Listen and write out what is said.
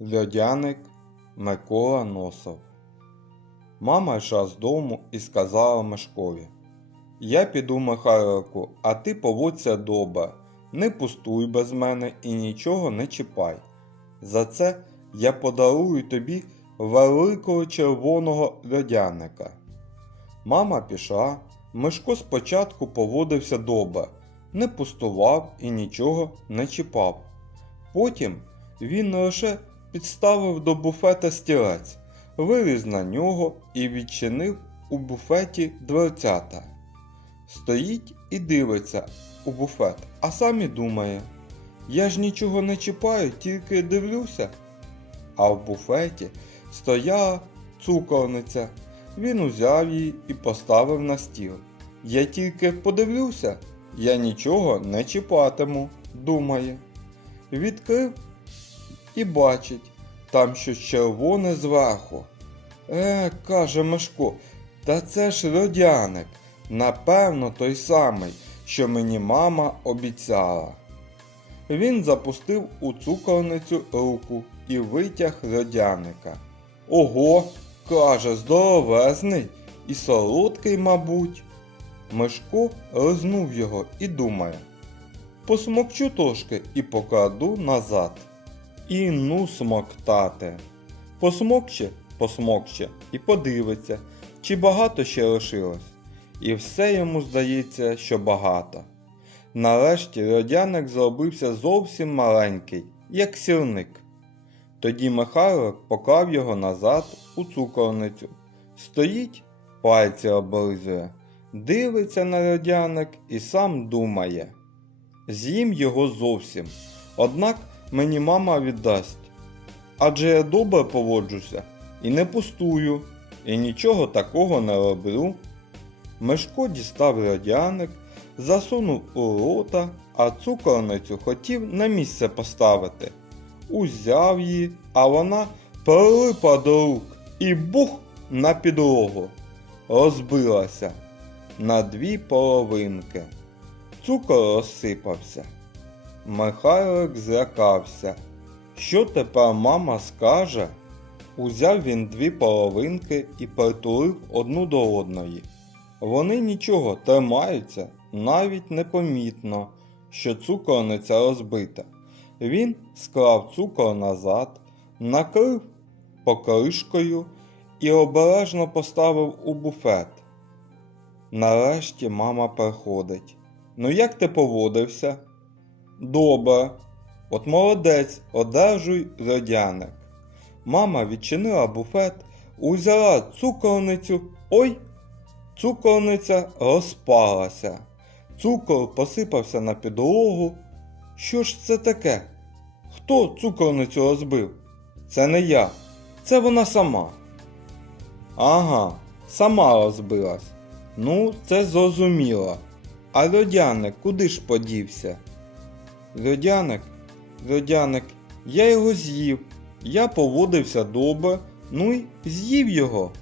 Льодяник Микола Носов. Мама йшла з дому і сказала Мишкові. Я піду, Михайлику, а ти поводься добре, не пустуй без мене і нічого не чіпай. За це я подарую тобі великого червоного льодяника. Мама пішла, Мишко спочатку поводився добре, не пустував і нічого не чіпав. Потім він лише підставив до буфета стілець, виліз на нього і відчинив у буфеті дверцята. Стоїть і дивиться у буфет, а сам і думає: я ж нічого не чіпаю, тільки дивлюся. А в буфеті стояла цукорниця. Він узяв її і поставив на стіл. Я тільки подивлюся, я нічого не чіпатиму, думає. Відкрив і бачить, там щось червоне зверху. Е, каже Мишко, та це ж льодяник. Напевно, той самий, що мені мама обіцяла. Він запустив у цукорницю руку і витяг льодяника. Ого, каже, здоровезний і солодкий, мабуть. Мишко лизнув його і думає. Посмокчу трошки і покладу назад. І ну смоктати. Посмокче, посмокче і подивиться, чи багато ще лишилось. І все йому здається, що багато. Нарешті льодяник зробився зовсім маленький, як сірник. Тоді Михайлик поклав його назад у цукорницю. Стоїть, пальці облизує, дивиться на льодяник і сам думає. З'їм його зовсім, однак мені мама віддасть. Адже я добре поводжуся і не пустую, і нічого такого не роблю. Мишко дістав льодяник, засунув у рота, а цукорницю хотів на місце поставити. Узяв її, а вона прилипла до рук і бух на підлогу. Розбилася на дві половинки. Цукор розсипався. Михайлик злякався. Що тепер мама скаже? Узяв він дві половинки і притулив одну до одної. Вони нічого тримаються, навіть непомітно, що цукорниця розбита. Він склав цукор назад, накрив покришкою і обережно поставив у буфет. Нарешті мама приходить. Ну як ти поводився? Добре. От молодець, одержуй льодяник. Мама відчинила буфет, узяла цукорницю. Ой! Цукорниця розпалася. Цукор посипався на підлогу. Що ж це таке? Хто цукорницю розбив? Це не я. Це вона сама. Ага, сама розбилась. Ну, це зрозуміло. А льодяник куди ж подівся? Льодяник, льодяник, я його з'їв. Я поводився добре, ну й з'їв його.